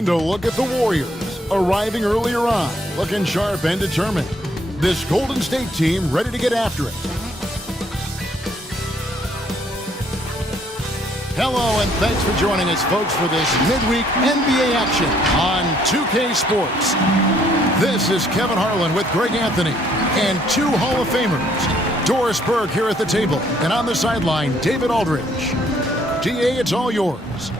And a look at the Warriors, arriving earlier on, looking sharp and determined. This Golden State team ready to get after it. Hello, and thanks for joining us, folks, for this midweek NBA action on 2K Sports. This is Kevin Harlan with Greg Anthony and two Hall of Famers. Doris Burke here at the table, and on the sideline, David Aldridge. DA, it's all yours.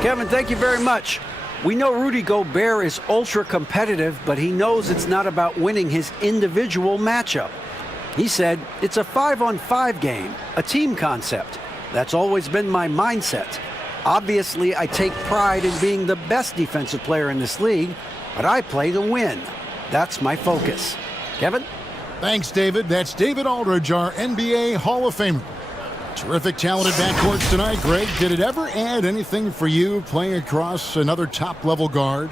Kevin, thank you very much. We know Rudy Gobert is ultra competitive, but he knows it's not about winning his individual matchup. He said, it's a 5-on-5 game, a team concept. That's always been my mindset. Obviously, I take pride in being the best defensive player in this league, but I play to win. That's my focus. Kevin? Thanks, David. That's David Aldridge, our NBA Hall of Famer. Terrific, talented backcourts tonight, Greg. Did it ever add anything for you playing across another top-level guard?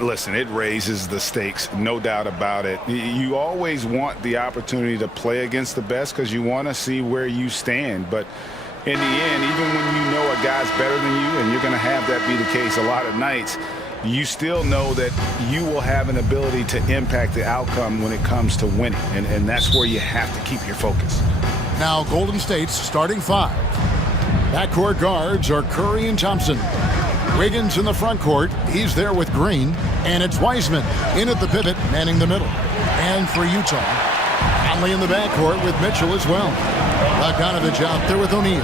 Listen, it raises the stakes, no doubt about it. You always want the opportunity to play against the best because you want to see where you stand. But in the end, even when you know a guy's better than you, and you're going to have that be the case a lot of nights, you still know that you will have an ability to impact the outcome when it comes to winning. And that's where you have to keep your focus. Now, Golden State's starting five. Backcourt guards are Curry and Thompson. Wiggins in the front court. He's there with Green. And it's Wiseman in at the pivot, manning the middle. And for Utah, Conley in the backcourt with Mitchell as well. Bogdanovich out there with O'Neal.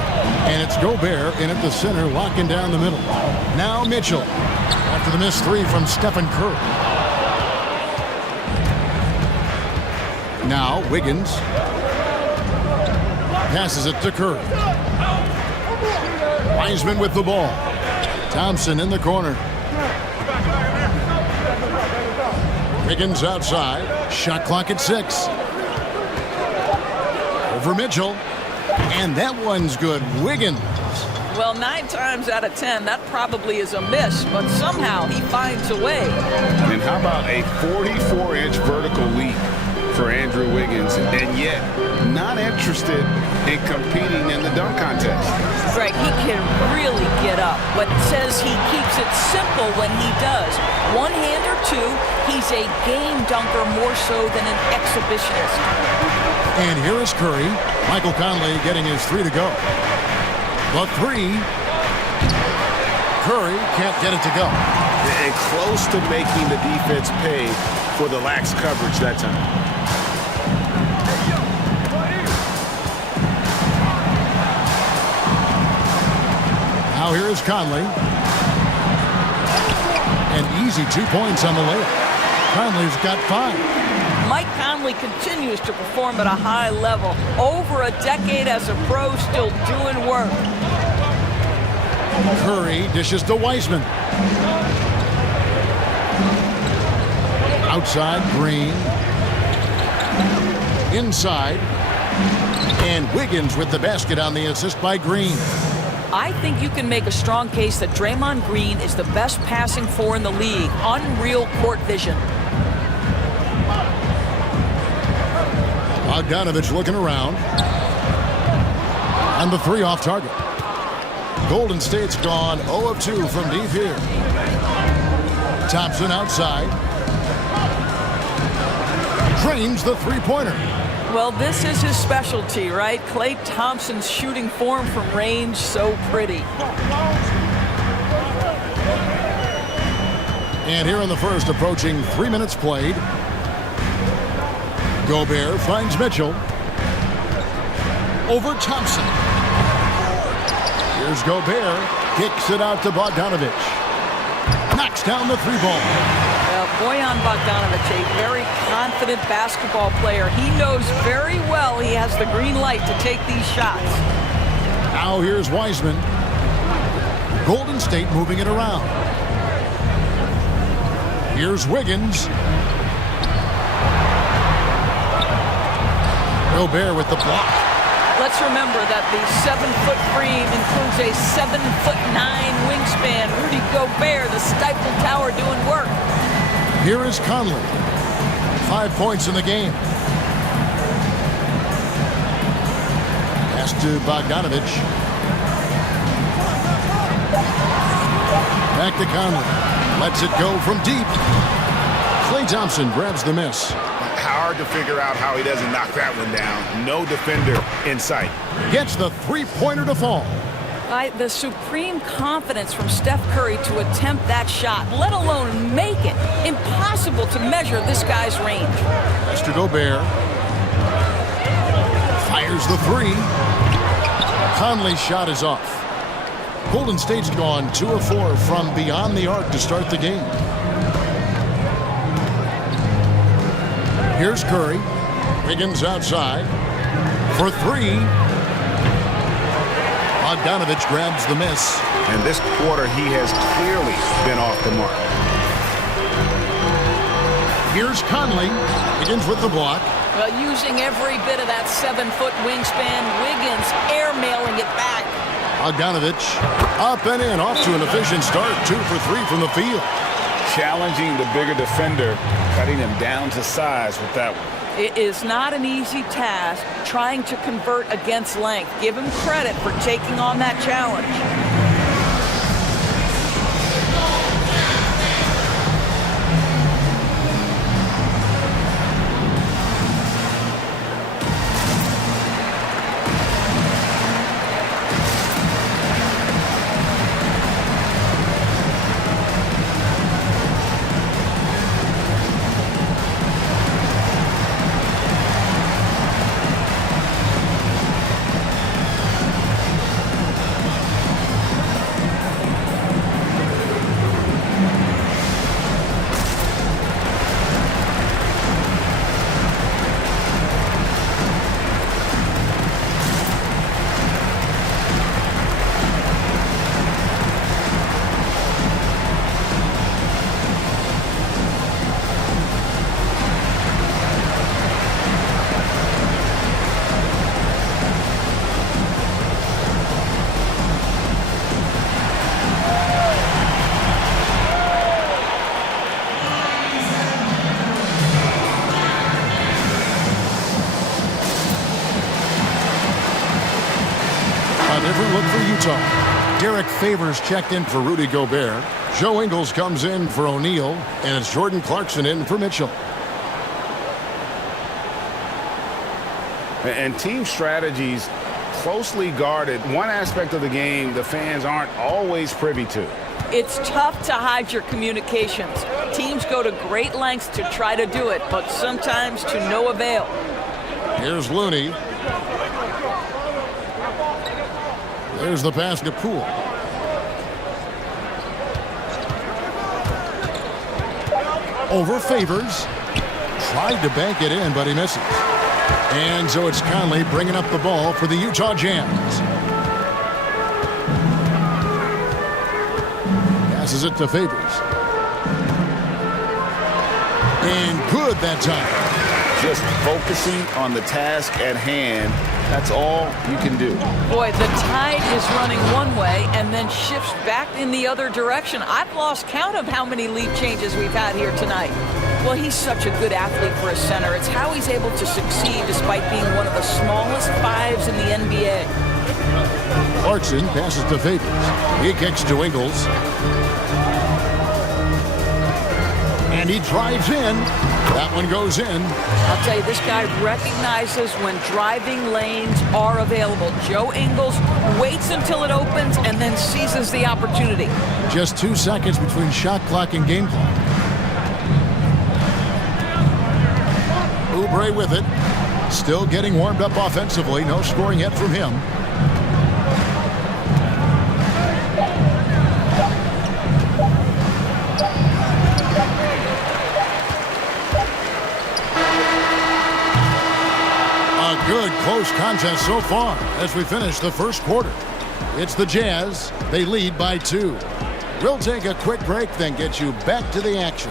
And it's Gobert in at the center, locking down the middle. Now Mitchell after the missed three from Stephen Curry. Now Wiggins passes it to Curry. Wiseman with the ball. Thompson in the corner. Wiggins outside. Shot clock at 6. Over Mitchell. And that one's good. Wiggins. Well, 9 times out of 10, that probably is a miss, but somehow he finds a way. And how about a 44-inch vertical leap for Andrew Wiggins, and yet not interested in competing in the dunk contest. Right, he can really get up, but says he keeps it simple when he does. One hand or two, he's a game dunker more so than an exhibitionist. And here is Curry. Michael Conley getting his 3 to go. The 3. Curry can't get it to go. And close to making the defense pay for the lax coverage that time. Now here is Conley. An easy 2 points on the layup. Conley's got 5. Mike Conley continues to perform at a high level. Over a decade as a pro, still doing work. Curry dishes to Wiseman. Outside, Green. Inside. And Wiggins with the basket on the assist by Green. I think you can make a strong case that Draymond Green is the best passing four in the league. Unreal court vision. Bogdanovich looking around. And the 3 off target. Golden State's gone 0 of 2 from deep here. Thompson outside. Drains the 3-pointer. Well, this is his specialty, right? Klay Thompson's shooting form from range, so pretty. And here in the first, approaching 3 minutes played. Gobert finds Mitchell. Over Thompson. Here's Gobert. Kicks it out to Bogdanovich. Knocks down the 3-ball. Bojan Bogdanovich, a very confident basketball player. He knows very well he has the green light to take these shots. Now here's Wiseman. Golden State moving it around. Here's Wiggins. Gobert with the block. Let's remember that the 7-foot frame includes a 7'9" wingspan. Rudy Gobert, the Stifle Tower, doing work. Here is Conley. 5 points in the game. Pass to Bogdanovich. Back to Conley. Lets it go from deep. Klay Thompson grabs the miss. Hard to figure out how he doesn't knock that one down. No defender in sight. Gets the three-pointer to fall. The supreme confidence from Steph Curry to attempt that shot, let alone make it. Impossible to measure this guy's range. Mr. Gobert fires the three. Conley's shot is off. Golden State's gone 2 of 4 from beyond the arc to start the game. Here's Curry. Wiggins outside for three. Bogdanovich grabs the miss. And this quarter, he has clearly been off the mark. Here's Conley. Wiggins with the block. Well, using every bit of that 7-foot wingspan, Wiggins airmailing it back. Bogdanovich up and in, off to an efficient start. 2 for 3 from the field. Challenging the bigger defender, cutting him down to size with that one. It is not an easy task trying to convert against length. Give him credit for taking on that challenge. Different look for Utah. Derek Favors checked in for Rudy Gobert. Joe Ingles comes in for O'Neal. And it's Jordan Clarkson in for Mitchell. And team strategies closely guarded. One aspect of the game the fans aren't always privy to. It's tough to hide your communications. Teams go to great lengths to try to do it, but sometimes to no avail. Here's Looney. There's the pass to Poole. Over Favors. Tried to bank it in, but he misses. And so it's Conley bringing up the ball for the Utah Jazz. Passes it to Favors. And good that time. Just focusing on the task at hand. That's all you can do. Boy, the tide is running one way and then shifts back in the other direction. I've lost count of how many lead changes we've had here tonight. Well, he's such a good athlete for a center. It's how he's able to succeed despite being one of the smallest fives in the NBA. Clarkson passes to Favors. He kicks to Ingles. And he drives in. That one goes in. I'll tell you, this guy recognizes when driving lanes are available. Joe Ingles waits until it opens and then seizes the opportunity. Just 2 seconds between shot clock and game clock. Oubre with it. Still getting warmed up offensively. No scoring yet from him. Good close contest so far as we finish the first quarter. It's the Jazz. They lead by 2. We'll take a quick break, then get you back to the action.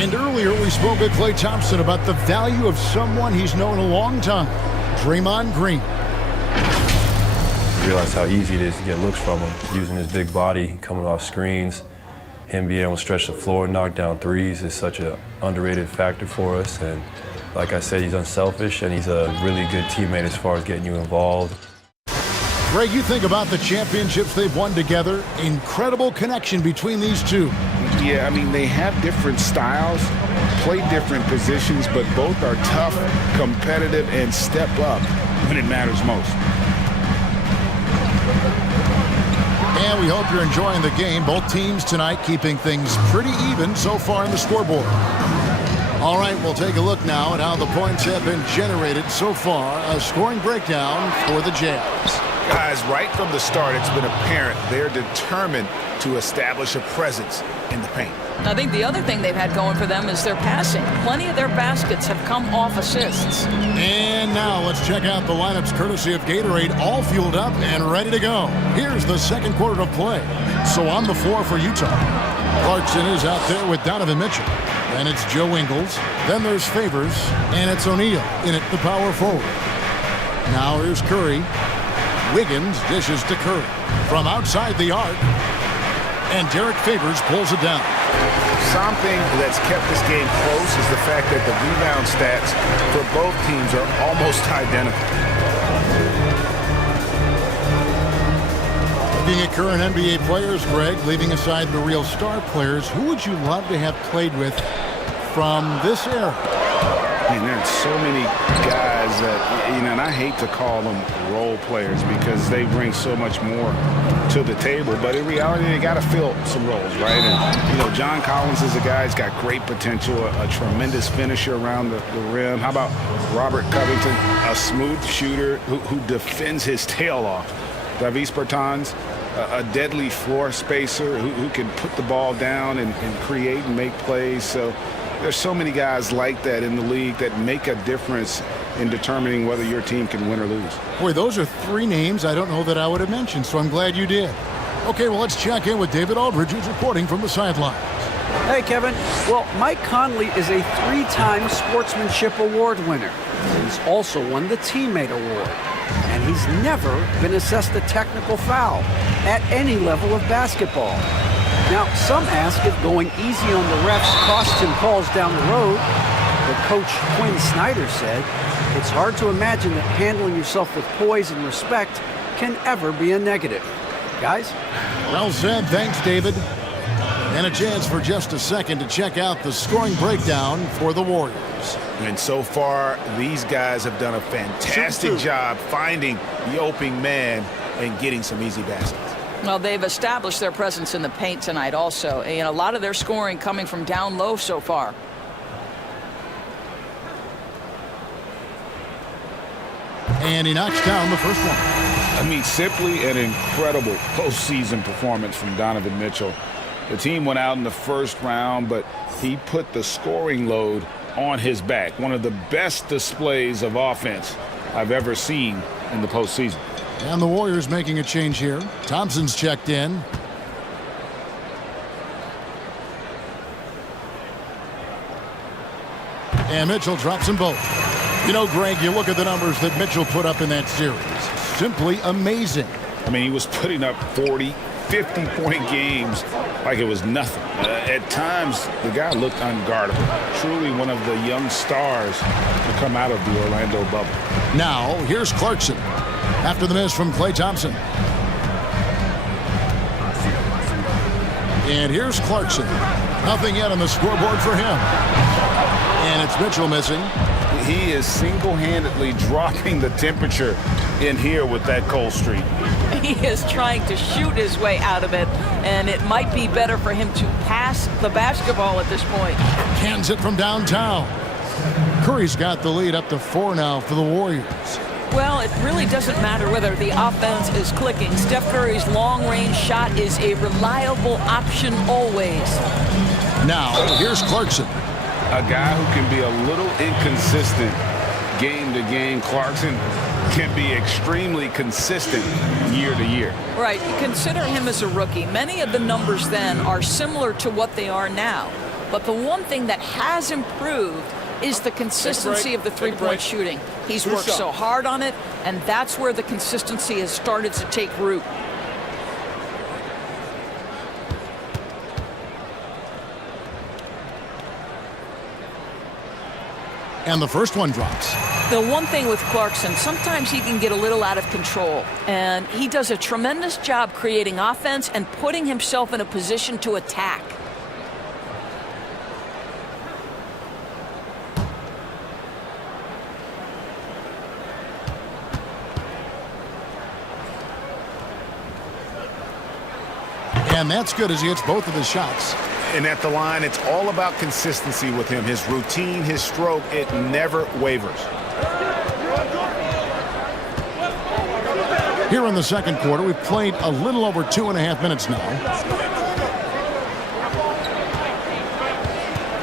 And earlier we spoke with Klay Thompson about the value of someone he's known a long time, Draymond Green. Realize how easy it is to get looks from him, using his big body, coming off screens. Him being able to stretch the floor, knock down threes is such an underrated factor for us. And Like I said, he's unselfish, and he's a really good teammate as far as getting you involved. Greg, you think about the championships they've won together. Incredible connection between these two. Yeah, I mean, they have different styles, play different positions, but both are tough, competitive, and step up when it matters most. And we hope you're enjoying the game. Both teams tonight keeping things pretty even so far in the scoreboard. All right, we'll take a look now at how the points have been generated so far. A scoring breakdown for the Jazz. Guys, right from the start, it's been apparent they're determined to establish a presence in the paint. I think the other thing they've had going for them is their passing. Plenty of their baskets have come off assists. And now let's check out the lineups courtesy of Gatorade, all fueled up and ready to go. Here's the second quarter of play. So on the floor for Utah, Clarkson is out there with Donovan Mitchell. And it's Joe Ingles. Then there's Favors, and it's O'Neal in at the power forward. Now here's Curry. Wiggins dishes to Curry from outside the arc. And Derek Favors pulls it down. Something that's kept this game close is the fact that the rebound stats for both teams are almost identical. Looking at current NBA players, Greg, leaving aside the real star players, who would you love to have played with from this era? And there's so many guys that, and I hate to call them role players because they bring so much more to the table. But in reality, they got to fill some roles, right? And, John Collins is a guy who's got great potential, a tremendous finisher around the rim. How about Robert Covington, a smooth shooter who defends his tail off? Davis Bertans, a deadly floor spacer who can put the ball down and create and make plays. So there's so many guys like that in the league that make a difference in determining whether your team can win or lose. Boy, those are three names I don't know that I would have mentioned, so I'm glad you did. Okay, well, let's check in with David Aldridge, who's reporting from the sidelines. Hey, Kevin. Well, Mike Conley is a 3-time Sportsmanship Award winner. He's also won the Teammate Award. And he's never been assessed a technical foul at any level of basketball. Now, some ask if going easy on the refs cost him calls down the road. But Coach Quinn Snyder said, it's hard to imagine that handling yourself with poise and respect can ever be a negative. Guys? Well said. Thanks, David. And a chance for just a second to check out the scoring breakdown for the Warriors. And so far, these guys have done a fantastic job finding the opening man and getting some easy baskets. Well, they've established their presence in the paint tonight also. And a lot of their scoring coming from down low so far. And he knocks down the first one. I mean, simply an incredible postseason performance from Donovan Mitchell. The team went out in the first round, but he put the scoring load on his back. One of the best displays of offense I've ever seen in the postseason. And the Warriors making a change here. Thompson's checked in. And Mitchell drops them both. You know, Greg, you look at the numbers that Mitchell put up in that series. Simply amazing. I mean, he was putting up 40, 50-point games like it was nothing. At times, the guy looked unguardable. Truly one of the young stars to come out of the Orlando bubble. Now, here's Clarkson after the miss from Klay Thompson. And here's Clarkson. Nothing yet on the scoreboard for him. And it's Mitchell missing. He is single-handedly dropping the temperature in here with that cold streak. He is trying to shoot his way out of it, and it might be better for him to pass the basketball at this point. Cans it from downtown. Curry's got the lead up to 4 now for the Warriors. Well, it really doesn't matter whether the offense is clicking. Steph Curry's long-range shot is a reliable option always. Now, here's Clarkson. A guy who can be a little inconsistent game to game. Clarkson can be extremely consistent year to year. Right. Consider him as a rookie. Many of the numbers then are similar to what they are now. But the one thing that has improved is the consistency of the three-point shooting. He's worked so hard on it, and that's where the consistency has started to take root. and the first one drops. The one thing with Clarkson, sometimes he can get a little out of control, and he does a tremendous job creating offense and putting himself in a position to attack. And that's good as he hits both of his shots. And at the line, it's all about consistency with him. His routine, his stroke, it never wavers. Here in the second quarter, we've played a little over 2.5 minutes now.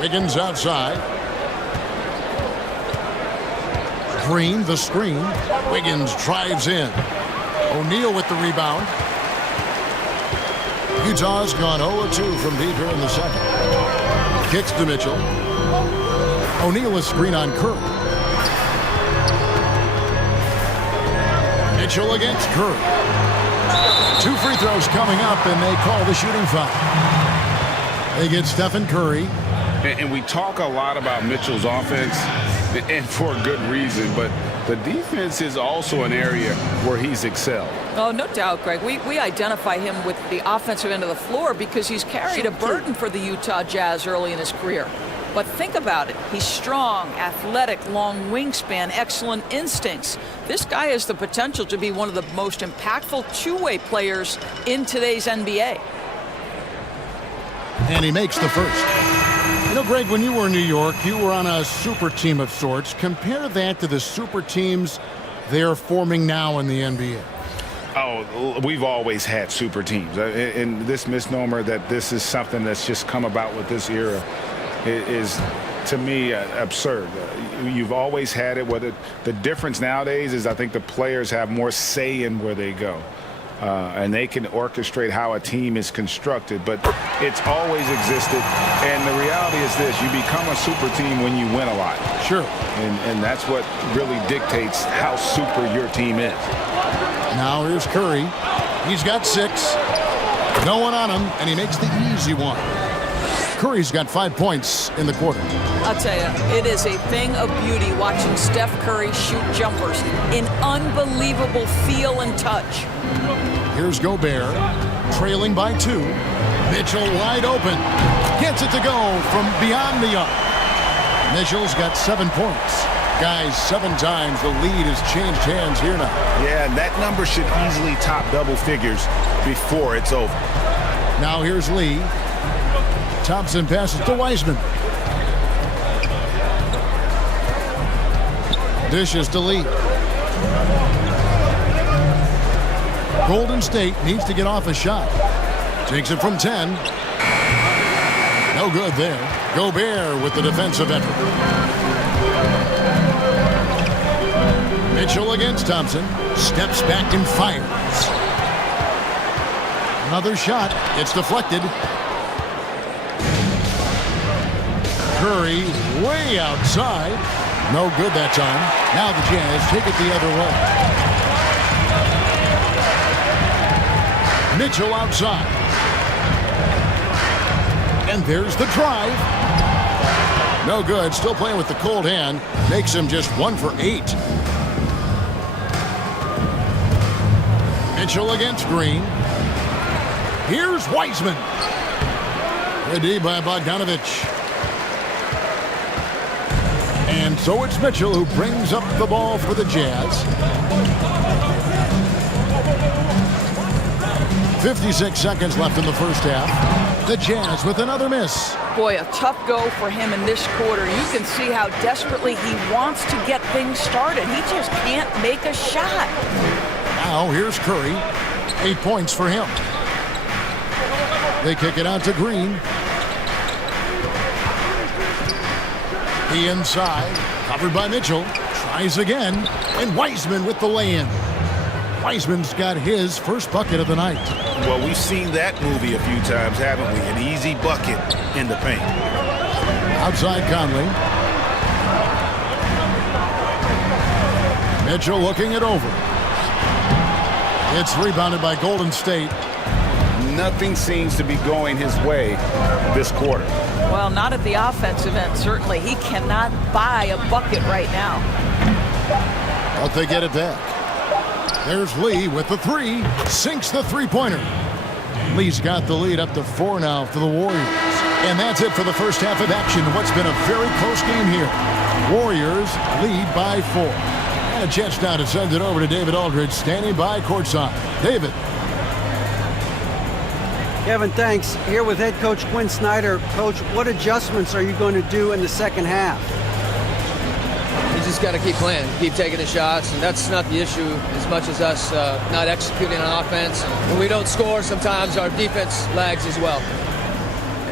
Wiggins outside. Green, the screen. Wiggins drives in. O'Neal with the rebound. Utah's gone 0-2 from deep here in the second. Kicks to Mitchell. O'Neal is screen on Curry. Mitchell against Curry. 2 free throws coming up, and they call the shooting foul. They get Stephen Curry. And we talk a lot about Mitchell's offense, and for good reason, but the defense is also an area where he's excelled. Oh, no doubt, Greg. We identify him with the offensive end of the floor because he's carried a burden for the Utah Jazz early in his career. But think about it. He's strong, athletic, long wingspan, excellent instincts. This guy has the potential to be one of the most impactful two-way players in today's NBA. And he makes the first. You know, Greg, when you were in New York, you were on a super team of sorts. Compare that to the super teams they're forming now in the NBA. Oh, we've always had super teams. And this misnomer that this is something that's just come about with this era is, to me, absurd. You've always had it. Whether the difference nowadays is I think the players have more say in where they go. And they can orchestrate how a team is constructed, but it's always existed. And the reality is this: you become a super team when you win a lot. Sure. And that's what really dictates how super your team is. Now here's Curry. He's got 6. No one on him, and he makes the easy one. Curry's got 5 points in the quarter. I'll tell you, it is a thing of beauty watching Steph Curry shoot jumpers in unbelievable feel and touch. Here's Gobert, trailing by 2. Mitchell wide open. Gets it to go from beyond the arc. Mitchell's got 7 points. Guys, 7 times the lead has changed hands here now. Yeah, and that number should easily top double figures before it's over. Now here's Lee. Thompson passes to Wiseman. Dishes to Lee. Golden State needs to get off a shot. Takes it from 10. No good there. Gobert with the defensive effort. Mitchell against Thompson. Steps back and fires. Another shot. It's deflected. Curry way outside. No good that time. Now the Jazz take it the other way. Mitchell outside. And there's the drive. No good. Still playing with the cold hand. Makes him just 1 for 8. Mitchell against Green. Here's Wiseman. Good D by Bogdanovich. And so it's Mitchell who brings up the ball for the Jazz. 56 seconds left in the first half. The Jazz with another miss. Boy, a tough go for him in this quarter. You can see how desperately he wants to get things started. He just can't make a shot. Now here's Curry. 8 points for him. They kick it out to Green. The inside, covered by Mitchell. Tries again, and Wiseman with the lay-in. Wiseman's got his first bucket of the night. Well, we've seen that movie a few times, haven't we? An easy bucket in the paint. Outside Conley. Mitchell looking it over. It's rebounded by Golden State. nothing seems to be going his way this quarter. Well, not at the offensive end, certainly. He cannot buy a bucket right now. But they get it back. There's Lee with the three. Sinks the three-pointer. Lee's got the lead up to 4 now for the Warriors. And that's it for the first half of action. What's been a very close game here. Warriors lead by 4. And a chance now to send it over to David Aldridge, standing by courtside. David. Kevin, thanks. Here with head coach Quinn Snyder. Coach, what adjustments are you going to do in the second half? You just got to keep playing, keep taking the shots, and that's not the issue as much as us not executing on offense. When we don't score, sometimes our defense lags as well.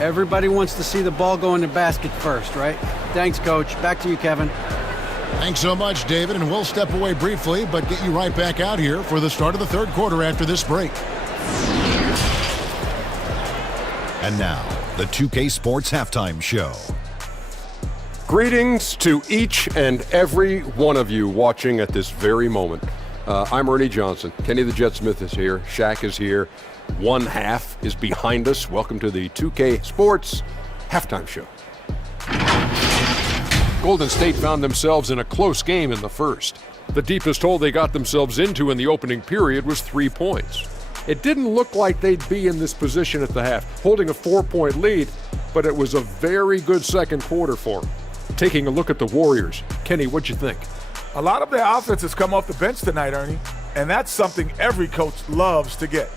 Everybody wants to see the ball go in the basket first, right? Thanks, Coach. Back to you, Kevin. Thanks so much, David, and we'll step away briefly, but get you right back out here for the start of the third quarter after this break. And now, the 2K Sports Halftime Show. Greetings to each and every one of you watching at this very moment. I'm Ernie Johnson. Kenny the Jet Smith is here. Shaq is here. One half is behind us. Welcome to the 2K Sports Halftime Show. Golden State found themselves in a close game in the first. The deepest hole they got themselves into in the opening period was 3 points. It didn't look like they'd be in this position at the half, holding a 4-point lead, but it was a very good second quarter for them. Taking a look at the Warriors. Kenny, what'd you think? A lot of their offense has come off the bench tonight, Ernie, and that's something every coach loves to get.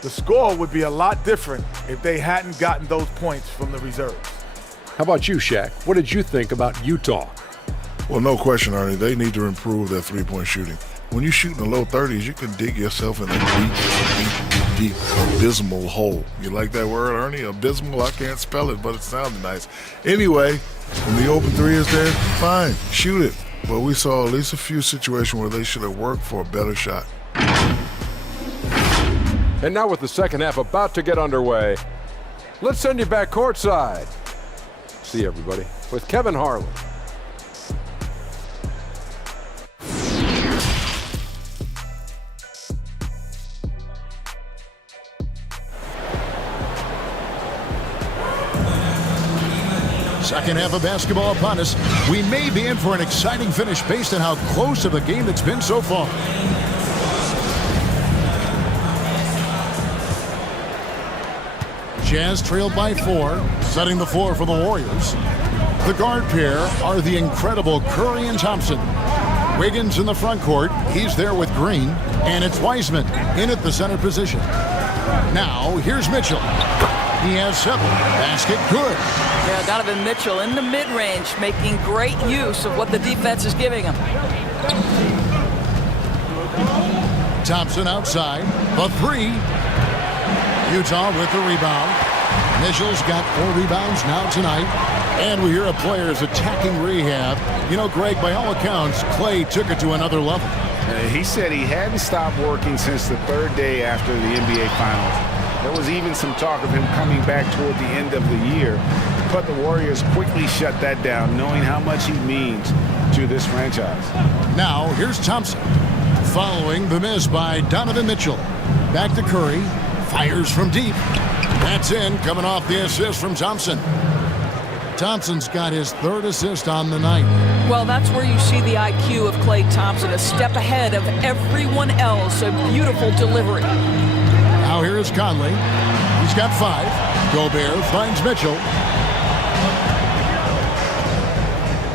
The score would be a lot different if they hadn't gotten those points from the reserves. How about you, Shaq? What did you think about Utah? Well, no question, Ernie. They need to improve their three-point shooting. When you shoot in the low 30s, you can dig yourself in a deep, abysmal hole. You like that word, Ernie? Abysmal? I can't spell it, but it sounded nice. Anyway, when the open three is there, fine, shoot it. But we saw at least a few situations where they should have worked for a better shot. And now with the second half about to get underway, let's send you back courtside. See everybody with Kevin Harlan. Second half of basketball upon us. We may be in for an exciting finish based on how close of a game it's been so far. Jazz trailed by 4, setting the floor for the Warriors. The guard pair are the incredible Curry and Thompson. Wiggins in the front court. He's there with Green. And it's Wiseman in at the center position. Now, here's Mitchell. He has 7. Basket good. Yeah, Donovan Mitchell in the mid-range, making great use of what the defense is giving him. Thompson outside. The 3. Utah with the rebound. Mitchell's got 4 rebounds now tonight. And we hear of players attacking rehab. You know, Greg, by all accounts, Clay took it to another level. He said he hadn't stopped working since the 3rd day after the NBA Finals. There was even some talk of him coming back toward the end of the year. But the Warriors quickly shut that down, knowing how much he means to this franchise. Now, here's Thompson. Following the miss by Donovan Mitchell. Back to Curry. Fires from deep. That's in, coming off the assist from Thompson. Thompson's got his 3rd assist on the night. Well, that's where you see the IQ of Klay Thompson, a step ahead of everyone else. A beautiful delivery. Now here is Conley. He's got 5. Gobert finds Mitchell.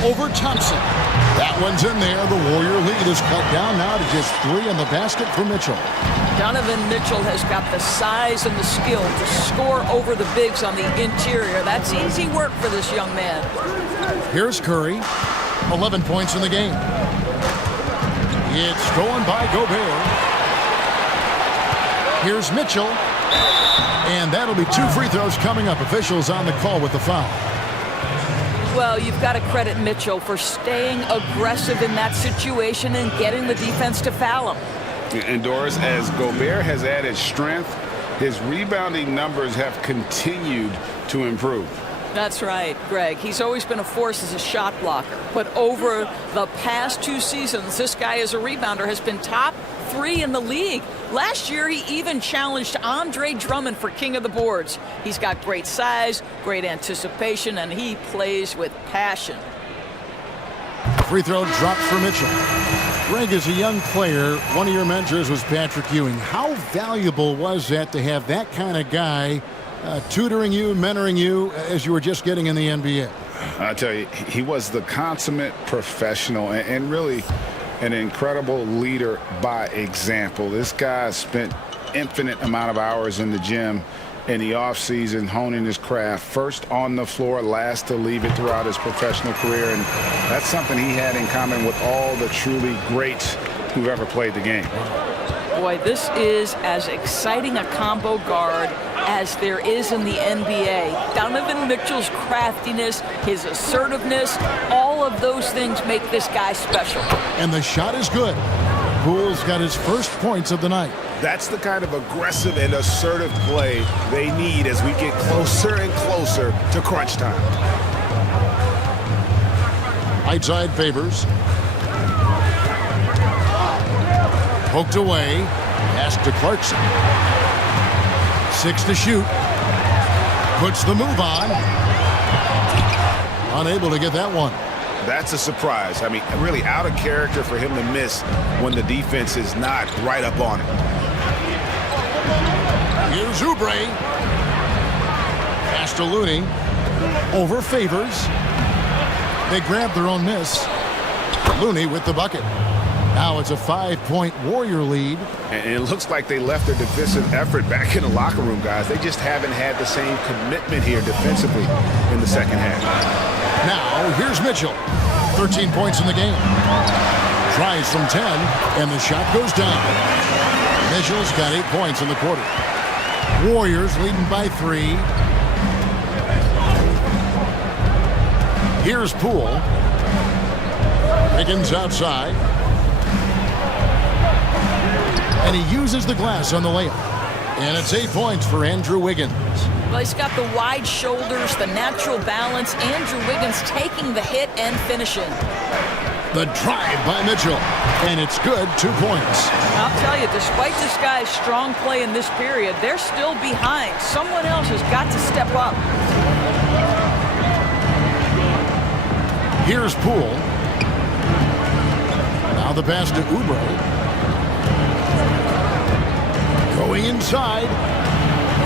Over Thompson. That one's in there. The Warrior lead is cut down now to just 3 in the basket for Mitchell. Donovan Mitchell has got the size and the skill to score over the bigs on the interior. That's easy work for this young man. Here's Curry. 11 points in the game. It's stolen by Gobert. Here's Mitchell. And that'll be 2 free throws coming up. Officials on the call with the foul. Well, you've got to credit Mitchell for staying aggressive in that situation and getting the defense to foul him. And Doris, as Gobert has added strength, his rebounding numbers have continued to improve. That's right, Greg. He's always been a force as a shot blocker. But over the past 2 seasons, this guy as a rebounder has been top 3 in the league. Last year, he even challenged Andre Drummond for king of the boards. He's got great size, great anticipation, and he plays with passion. Free throw drops for Mitchell. Greg, as a young player, one of your mentors was Patrick Ewing. How valuable was that to have that kind of guy tutoring you, mentoring you as you were just getting in the NBA? I tell you, he was the consummate professional and really an incredible leader by example. This guy spent infinite amount of hours in the gym in the offseason honing his craft, first on the floor, last to leave it throughout his professional career, and that's something he had in common with all the truly greats who've ever played the game. Boy, this is as exciting a combo guard as there is in the NBA. Donovan Mitchell's craftiness, his assertiveness, all of those things make this guy special. And the shot is good. Poole's got his first points of the night. That's the kind of aggressive and assertive play they need as we get closer and closer to crunch time. Right side favors. Poked away. Pass to Clarkson. 6 to shoot. Puts the move on. Unable to get that one. That's a surprise. I mean, really out of character for him to miss when the defense is not right up on him. Here's Oubre. Pass to Looney. Over Favors. They grab their own miss. Looney with the bucket. Now it's a 5-point Warrior lead. And it looks like they left their defensive effort back in the locker room, guys. They just haven't had the same commitment here defensively in the second half. Now here's Mitchell. 13 points in the game. Tries from 10, and the shot goes down. Mitchell's got 8 points in the quarter. Warriors leading by 3. Here's Poole. Higgins outside. And he uses the glass on the layup. And it's 8 points for Andrew Wiggins. Well, he's got the wide shoulders, the natural balance. Andrew Wiggins taking the hit and finishing. The drive by Mitchell. And it's good, 2 points. I'll tell you, despite this guy's strong play in this period, they're still behind. Someone else has got to step up. Here's Poole. Now the pass to Oubre. Going inside.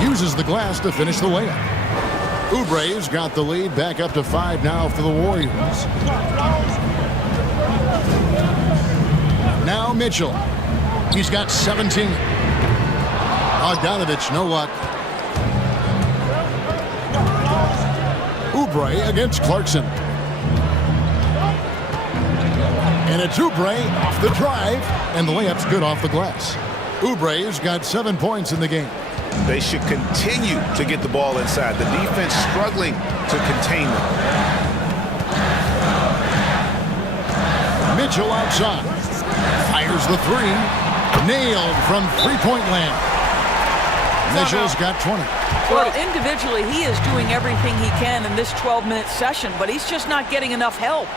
Uses the glass to finish the layup. Oubre's got the lead back up to 5 now for the Warriors. Now Mitchell. He's got 17. Bogdanovich, no luck. Oubre against Clarkson. And it's Oubre off the drive, and the layup's good off the glass. Oubre's got 7 points in the game. They should continue to get the ball inside. The defense struggling to contain them. Mitchell outside. Fires the 3. Nailed from three-point land. Mitchell's got 20. Well, individually, he is doing everything he can in this 12-minute session, but he's just not getting enough help.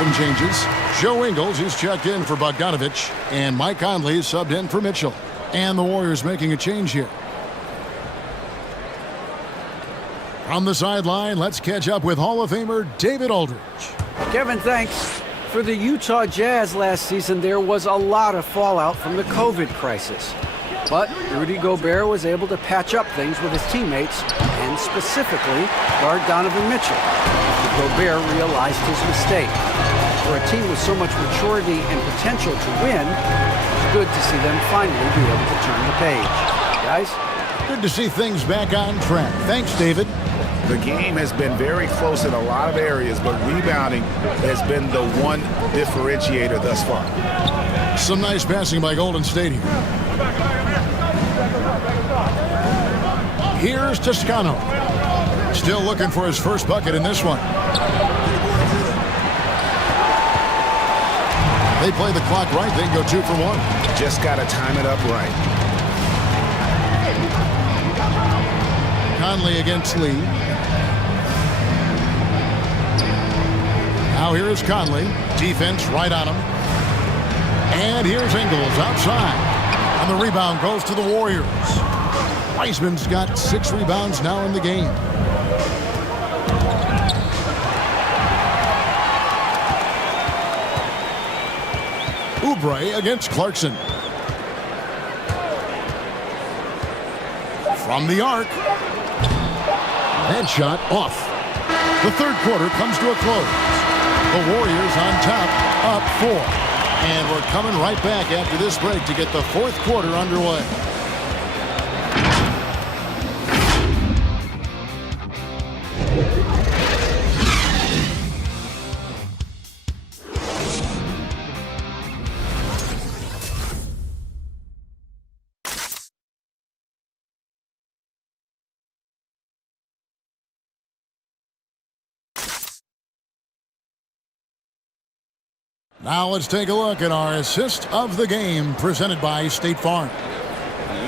some changes. Joe Ingles, he's checked in for Bogdanovich, and Mike Conley is subbed in for Mitchell. And the Warriors making a change here. From the sideline, let's catch up with Hall of Famer David Aldridge. Kevin, thanks. For the Utah Jazz last season, there was a lot of fallout from the COVID crisis. But Rudy Gobert was able to patch up things with his teammates, and specifically guard Donovan Mitchell. Gobert realized his mistake. For a team with so much maturity and potential to win, it's good to see them finally be able to turn the page. Guys? Good to see things back on track. Thanks, David. The game has been very close in a lot of areas, but rebounding has been the one differentiator thus far. Some nice passing by Golden State here. Here's Toscano. Still looking for his first bucket in this one. They play the clock right. They can go 2 for 1. Just got to time it up right. Conley against Lee. Now here is Conley. Defense right on him. And here's Ingles outside. And the rebound goes to the Warriors. Wiseman's got 6 rebounds now in the game. Oubre against Clarkson. From the arc. Headshot off. The third quarter comes to a close. The Warriors on top, up 4. And we're coming right back after this break to get the fourth quarter underway. Now let's take a look at our assist of the game presented by State Farm.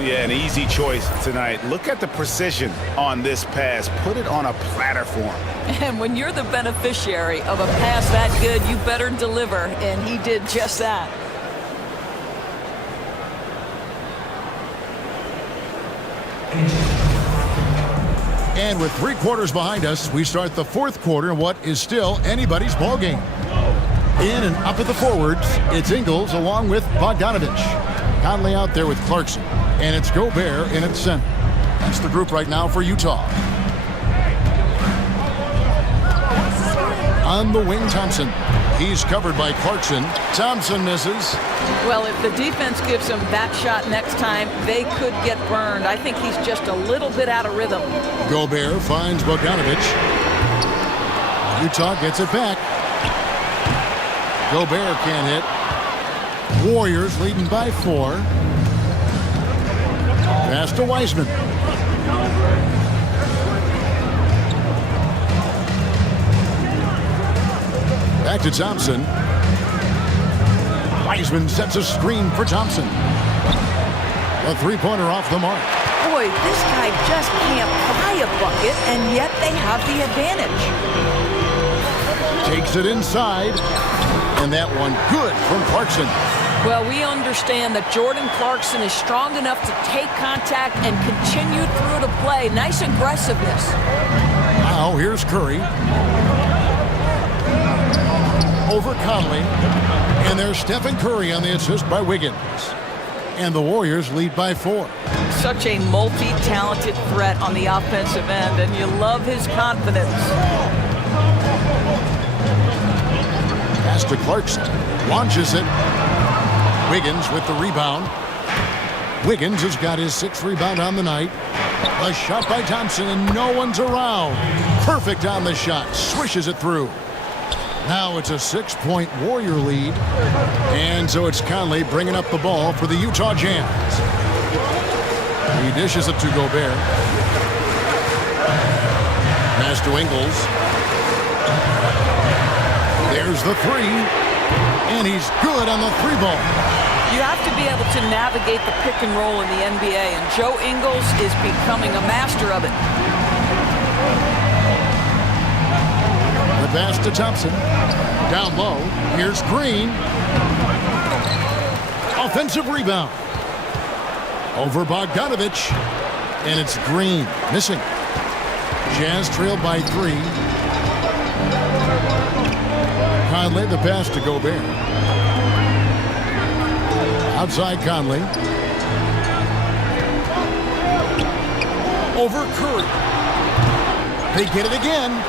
Yeah, an easy choice tonight. Look at the precision on this pass. Put it on a platter form. And when you're the beneficiary of a pass that good, you better deliver, and he did just that. And with 3 quarters behind us, we start the fourth quarter in what is still anybody's ball game. In and up at the forwards, it's Ingles along with Bogdanovich. Conley out there with Clarkson. And it's Gobert in its center. That's the group right now for Utah. On the wing, Thompson. He's covered by Clarkson. Thompson misses. Well, if the defense gives him that shot next time, they could get burned. I think he's just a little bit out of rhythm. Gobert finds Bogdanovich. Utah gets it back. Gobert can't hit. Warriors leading by 4. Pass to Wiseman. Back to Thompson. Wiseman sets a screen for Thompson. A 3-pointer off the mark. Boy, this guy just can't buy a bucket, and yet they have the advantage. Takes it inside. And that one good from Clarkson. Well, we understand that Jordan Clarkson is strong enough to take contact and continue through the play. Nice aggressiveness. Now here's Curry. Over Conley. And there's Stephen Curry on the assist by Wiggins. And the Warriors lead by 4. Such a multi-talented threat on the offensive end, and you love his confidence. Pass to Clarkson. Launches it. Wiggins with the rebound. Wiggins has got his 6th rebound on the night. A shot by Thompson, and no one's around. Perfect on the shot. Swishes it through. Now it's a 6-point Warrior lead. And so it's Conley bringing up the ball for the Utah Jazz. He dishes it to Gobert. Pass to Ingles. There's the 3. And he's good on the 3-ball. You have to be able to navigate the pick and roll in the NBA, and Joe Ingles is becoming a master of it. The pass to Thompson. Down low. Here's Green. Offensive rebound. Over Bogdanovich. And it's Green. Missing. Jazz trailed by 3. Conley the pass to Gobert. Outside Conley. Over Curry. They get it again.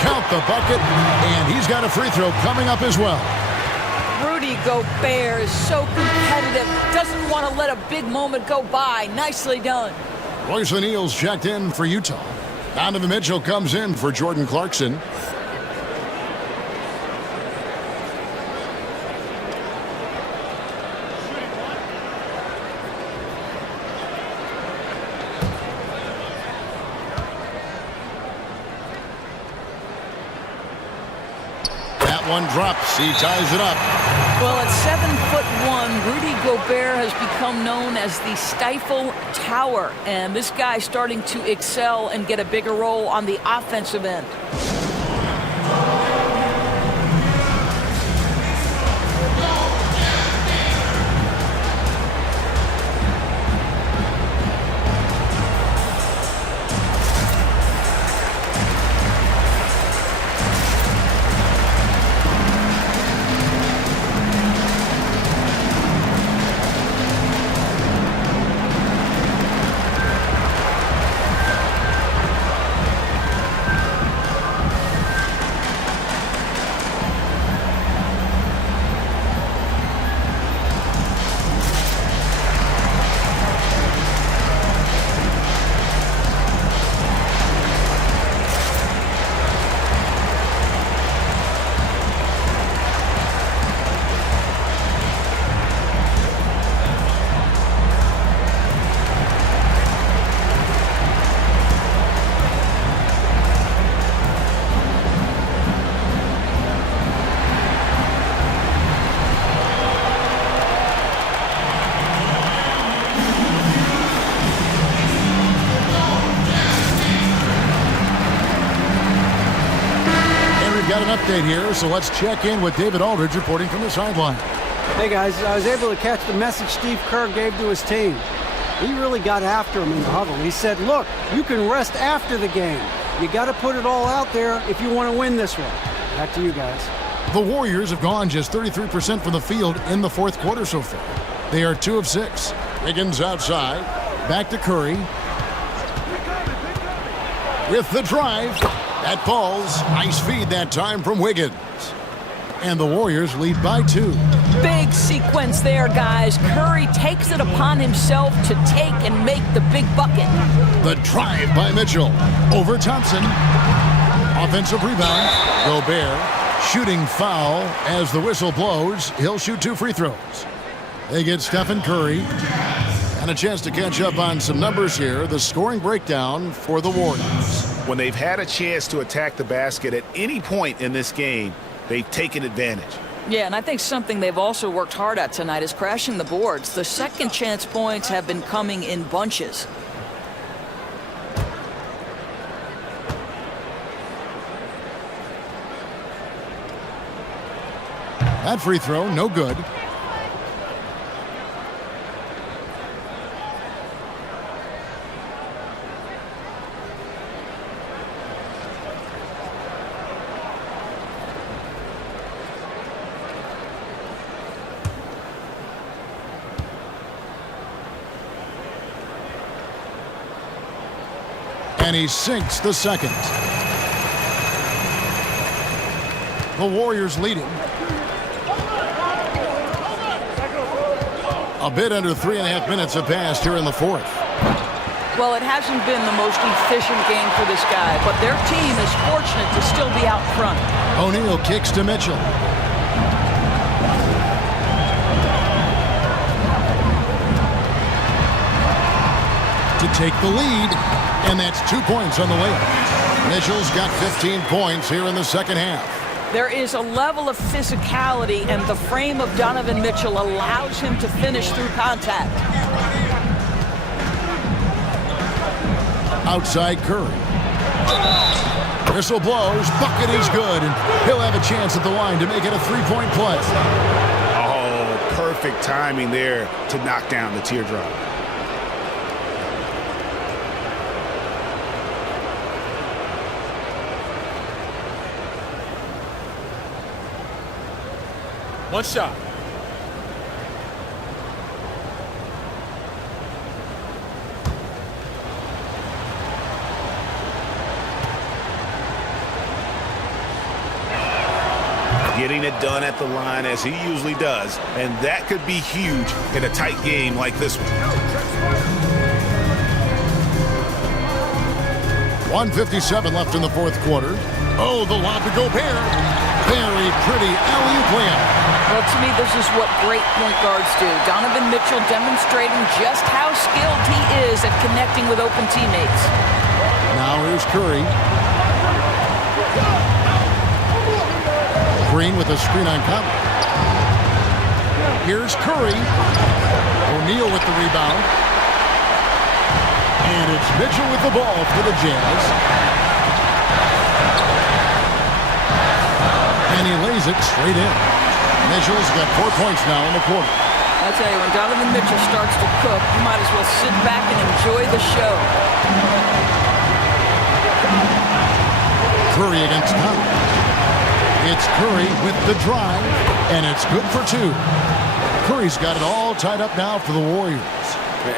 Count the bucket, and he's got a free throw coming up as well. Rudy Gobert is so competitive, doesn't want to let a big moment go by. Nicely done. Royce O'Neal's checked in for Utah. Donovan Mitchell comes in for Jordan Clarkson. One drops. He ties it up. Well, at 7'1", Rudy Gobert has become known as the Stifle Tower, and this guy's starting to excel and get a bigger role on the offensive end. Got an update here, so let's check in with David Aldridge reporting from the sideline. Hey guys, I was able to catch the message Steve Kerr gave to his team. He really got after him in the huddle. He said, look, you can rest after the game. You got to put it all out there if you want to win this one. Back to you guys. The Warriors have gone just 33% from the field in the fourth quarter so far. They are 2 of 6. Wiggins outside. Back to Curry. With the drive. That falls. Nice feed that time from Wiggins. And the Warriors lead by 2. Big sequence there, guys. Curry takes it upon himself to take and make the big bucket. The drive by Mitchell. Over Thompson. Offensive rebound. Gobert. Shooting foul as the whistle blows. He'll shoot 2 free throws. They get Stephen Curry. And a chance to catch up on some numbers here. The scoring breakdown for the Warriors. When they've had a chance to attack the basket at any point in this game, they've taken advantage. Yeah, and I think something they've also worked hard at tonight is crashing the boards. The second chance points have been coming in bunches. That free throw, no good. And he sinks the second. The Warriors leading. A bit under 3.5 minutes have passed here in the fourth. Well, it hasn't been the most efficient game for this guy, but their team is fortunate to still be out front. O'Neal kicks to Mitchell. To take the lead, and that's 2 points on the layup. Mitchell's got 15 points here in the second half. There is a level of physicality, and the frame of Donovan Mitchell allows him to finish through contact. Outside Curry. Whistle blows. Bucket is good, and he'll have a chance at the line to make it a three-point play. Oh, perfect timing there to knock down the teardrop. One shot. Getting it done at the line as he usually does, and that could be huge in a tight game like this one. 1:57 left in the fourth quarter. Oh, the lob to Gobert. Very pretty alley-oop layup. Well, to me, this is what great point guards do. Donovan Mitchell demonstrating just how skilled he is at connecting with open teammates. Now here's Curry. Green with a screen on Conley. Here's Curry. O'Neal with the rebound. And it's Mitchell with the ball for the Jazz. And he lays it straight in. Mitchell's got 4 points now in the quarter. I tell you, when Donovan Mitchell starts to cook, you might as well sit back and enjoy the show. Curry against Conley. It's Curry with the drive, and it's good for two. Curry's got it all tied up now for the Warriors.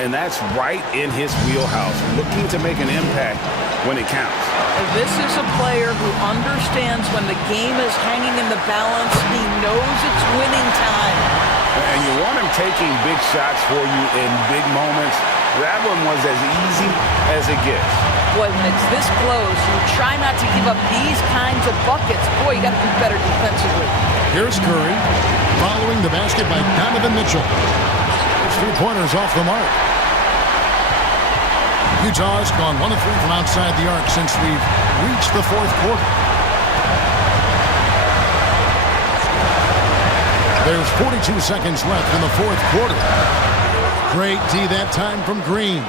And that's right in his wheelhouse, looking to make an impact when it counts. This is a player who understands when the game is hanging in the balance. He knows it's winning time. And you want him taking big shots for you in big moments. That one was as easy as it gets. Boy, when it's this close, you try not to give up these kinds of buckets. Boy, you got to do better defensively. Here's Curry, following the basket by Donovan Mitchell. His three-pointers off the mark. Utah's gone 1 of 3 from outside the arc since we've reached the fourth quarter. There's 42 seconds left in the fourth quarter. Great D that time from Green.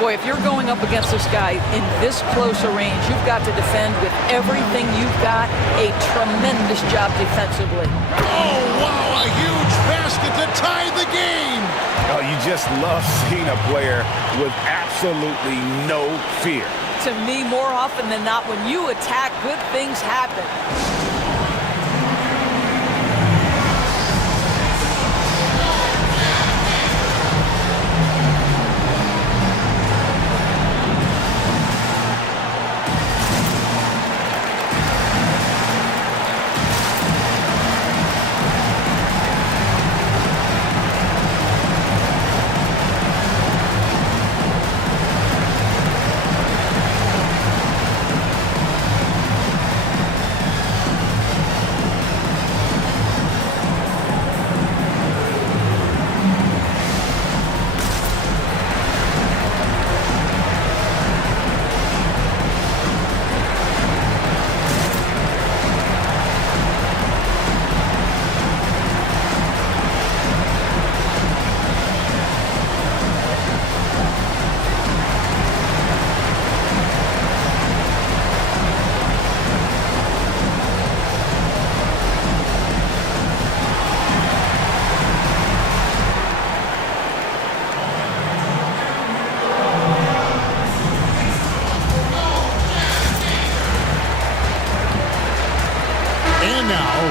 Boy, if you're going up against this guy in this close a range, you've got to defend with everything you've got. A tremendous job defensively. Oh, wow, a huge basket to tie the game. Oh, you just love seeing a player with absolutely no fear. To me, more often than not, when you attack, good things happen.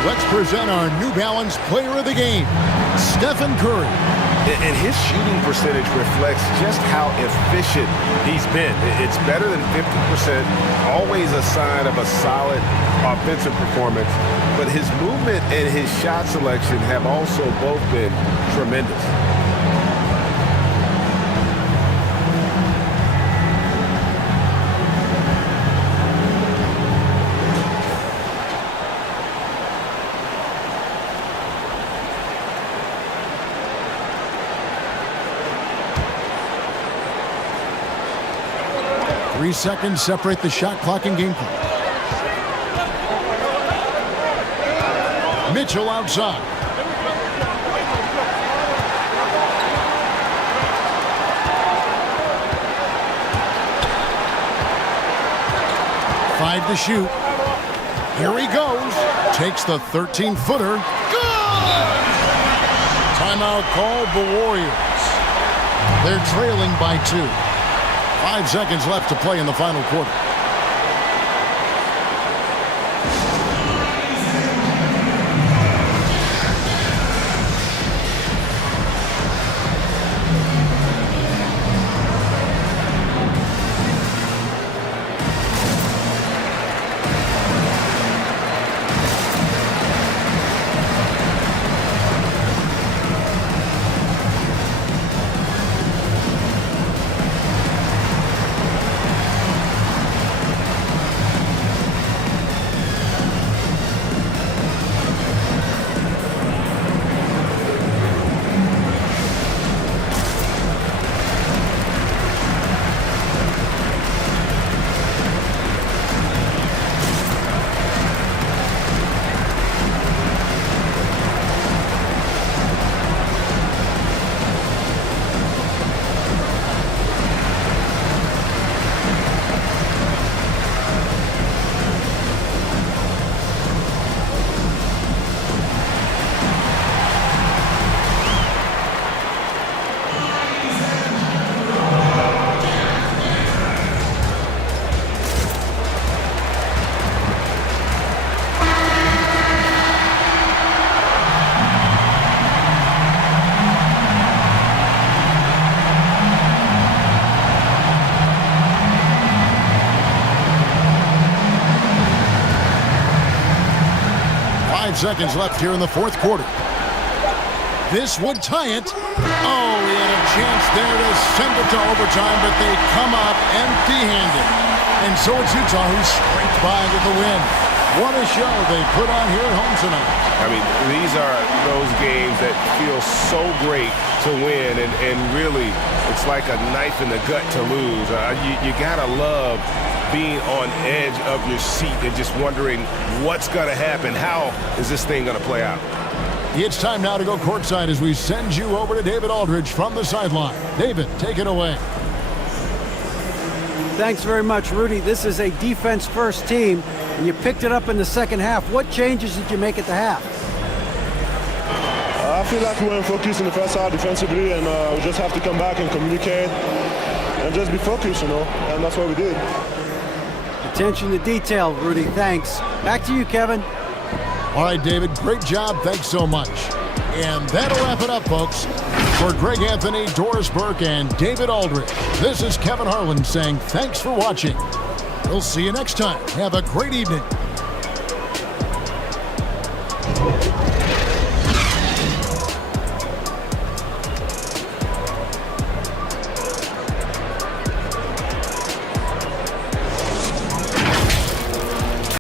Let's present our New Balance Player of the Game, Stephen Curry. And his shooting percentage reflects just how efficient he's been. It's better than 50%, always a sign of a solid offensive performance. But his movement and his shot selection have also both been tremendous. Three seconds separate the shot clock and game clock. Mitchell outside. 5 to shoot. Here he goes. Takes the 13-footer. Good! Timeout called the Warriors. They're trailing by 2. 5 seconds left to play in the final quarter. Seconds left here in the fourth quarter. This would tie it. Oh, he had a chance there to send it to overtime, but they come up empty-handed. And so it's Utah who scraped by with the win. What a show they put on here at home tonight. I mean, these are those games that feel so great to win, and really, it's like a knife in the gut to lose. You gotta love being on edge of your seat and just wondering what's going to happen. How is this thing going to play out? It's time now to go courtside as we send you over to David Aldridge from the sideline. David, take it away. Thanks very much, Rudy. This is a defense-first team, and you picked it up in the second half. What changes did you make at the half? I feel like we weren't focused in the first half defensively, and we just have to come back and communicate and just be focused, and that's what we did. Attention to detail, Rudy. Thanks. Back to you, Kevin. All right, David. Great job. Thanks so much. And that'll wrap it up, folks. For Greg Anthony, Doris Burke, and David Aldridge, this is Kevin Harlan saying thanks for watching. We'll see you next time. Have a great evening.